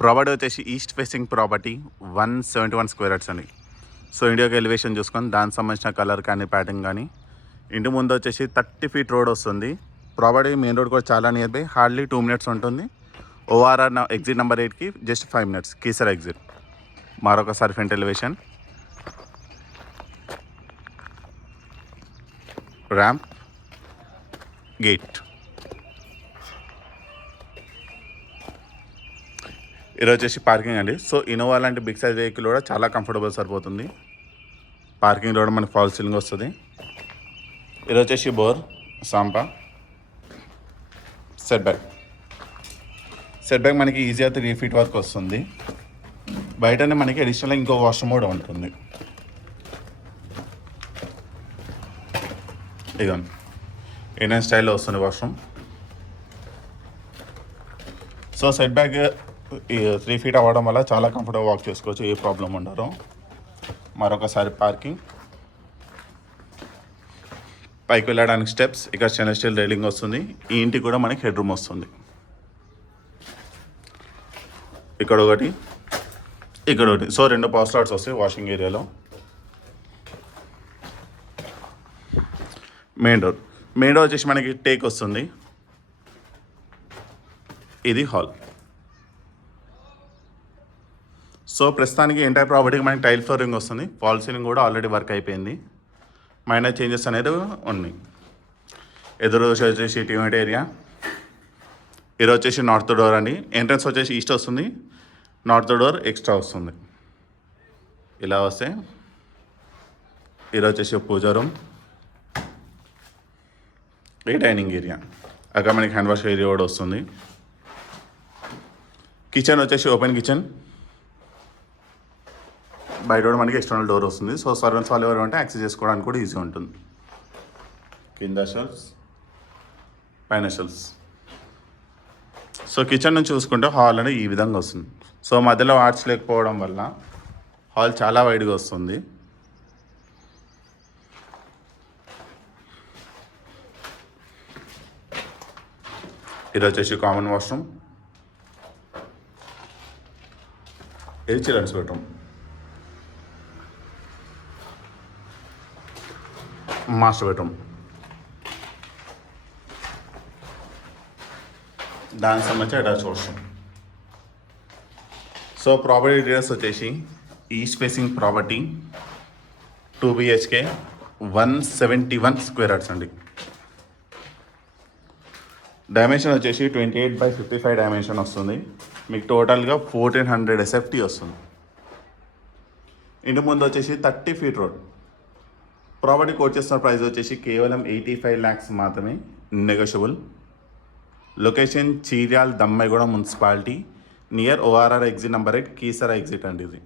Property వచ్చేసి east facing property 171 square yards అండి. So ఇండియాకి ఎలివేషన్ చూసుకొని దానికి సంబంధించిన కలర్ కానీ ప్యాటర్న్ కానీ ఇంటి ముందు వచ్చేసి 30 ఫీట్ రోడ్ వస్తుంది. ప్రాపర్టీ మెయిన్ రోడ్ కూడా చాలా నియర్ బై, హార్డ్లీ 2 మినిట్స్ ఉంటుంది. ఓఆర్ఆర్ ఎగ్జిట్ నెంబర్ 8కి జస్ట్ 5 మినిట్స్ కీసర్ ఎగ్జిట్. మరొకసారి ఫ్రంట్ ఎలివేషన్, ర్యాంప్, గేట్. ఇది వచ్చేసి పార్కింగ్ అండి. సో ఇన్నోవా లాంటి బిగ్ సైజ్ వెహికల్ కూడా చాలా కంఫర్టబుల్ సరిపోతుంది. పార్కింగ్లో కూడా మనకి ఫాల్ సీలింగ్ వస్తుంది. ఇది వచ్చేసి బోర్, సాంపా, సెట్ బ్యాక్ మనకి ఈజీగా 3 ఫీట్ వరకు వస్తుంది. బయటనే మనకి అడిషనల్గా ఇంకో వాష్రూమ్ కూడా ఉంటుంది. ఇదండి ఇండియన్ స్టైల్లో వస్తుంది washroom. So set back 3 feet అవ్వడం వల్ల చాలా కంఫర్టబుల్ వాక్ చేసుకోవచ్చు, ఏ ప్రాబ్లం ఉండరు. మరొకసారి పార్కింగ్, పైకి వెళ్ళడానికి స్టెప్స్, ఇక్కడ స్టెయిన్లెస్ స్టీల్ రైలింగ్ వస్తుంది. ఈ ఇంటికి కూడా మనకి హెడ్ రూమ్ వస్తుంది. ఇక్కడ ఒకటి, ఇక్కడ ఒకటి. సో 2 పవర్ స్లాట్స్ వస్తాయి వాషింగ్ ఏరియాలో. మెయిన్ డోర్ వచ్చేసి మనకి టేక్ వస్తుంది. ఇది హాల్. సో ప్రస్తుతానికి ఎంటైర్ ప్రాపర్టీకి మనకి టైల్ ఫ్లోరింగ్ వస్తుంది. ఫాల్ సీలింగ్ కూడా ఆల్రెడీ వర్క్ అయిపోయింది. మైనర్ చేంజెస్ అనేది ఉన్నాయి. ఎదురు వచ్చేసి టీవెంట్ ఏరియా. ఇది వచ్చేసి నార్త్ డోర్ అండి. ఎంట్రన్స్ వచ్చేసి ఈస్ట్ వస్తుంది, నార్త్ డోర్ ఎక్స్ట్రా వస్తుంది. ఇలా వస్తే ఇది వచ్చేసి పూజా రూమ్, ఈ డైనింగ్ ఏరియా. అక్కడ మనకి హ్యాండ్ వాష్ ఏరియా కూడా వస్తుంది. కిచెన్ వచ్చేసి ఓపెన్ కిచెన్, బయట కూడా మనకి ఎక్స్టర్నల్ డోర్ వస్తుంది. సో సర్వెంట్స్ వాళ్ళు ఎవరు అంటే యాక్సెస్ చేసుకోవడానికి కూడా ఈజీ ఉంటుంది. కింద షెల్ఫ్స్, పైన షెల్ఫ్స్. సో కిచెన్ నుంచి చూసుకుంటే హాల్ అనేది ఈ విధంగా వస్తుంది. సో మధ్యలో ఆర్చ్ లేకపోవడం వల్ల హాల్ చాలా వైడ్గా వస్తుంది. ఇది వచ్చేసి కామన్ వాష్రూమ్, ఇది చిల్డ్రన్స్ బెడ్రూమ్. మాస్టర్ బెడ్రూమ్, దానికి సంబంధించి attach washroom. So property details వచ్చేసి east facing property 2 BHK 171 square yards అండి. డైమెన్షన్ వచ్చేసి 28/55 డైమెన్షన్ వస్తుంది. మీకు టోటల్గా 1400 SFT వస్తుంది. ఇంటి ముందు వచ్చేసి 30 ఫీట్ రోడ్. ప్రాపర్టీ కోట్ చేస్తున్న ప్రైస్ వచ్చేసి కేవలం 85 lakhs మాత్రమే, negotiable. Location Cheeryal Dammaiguda municipality, near ORR exit number 8 Keesara exit అండి ఇది.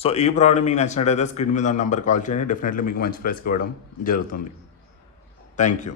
సో ఈ ప్రాపర్టీ మీకు నచ్చినట్టయితే స్క్రీన్ మీద ఉన్న నెంబర్ కాల్ చేయండి. డెఫినెట్లీ మీకు మంచి ప్రైస్కి ఇవ్వడం జరుగుతుంది. Thank you.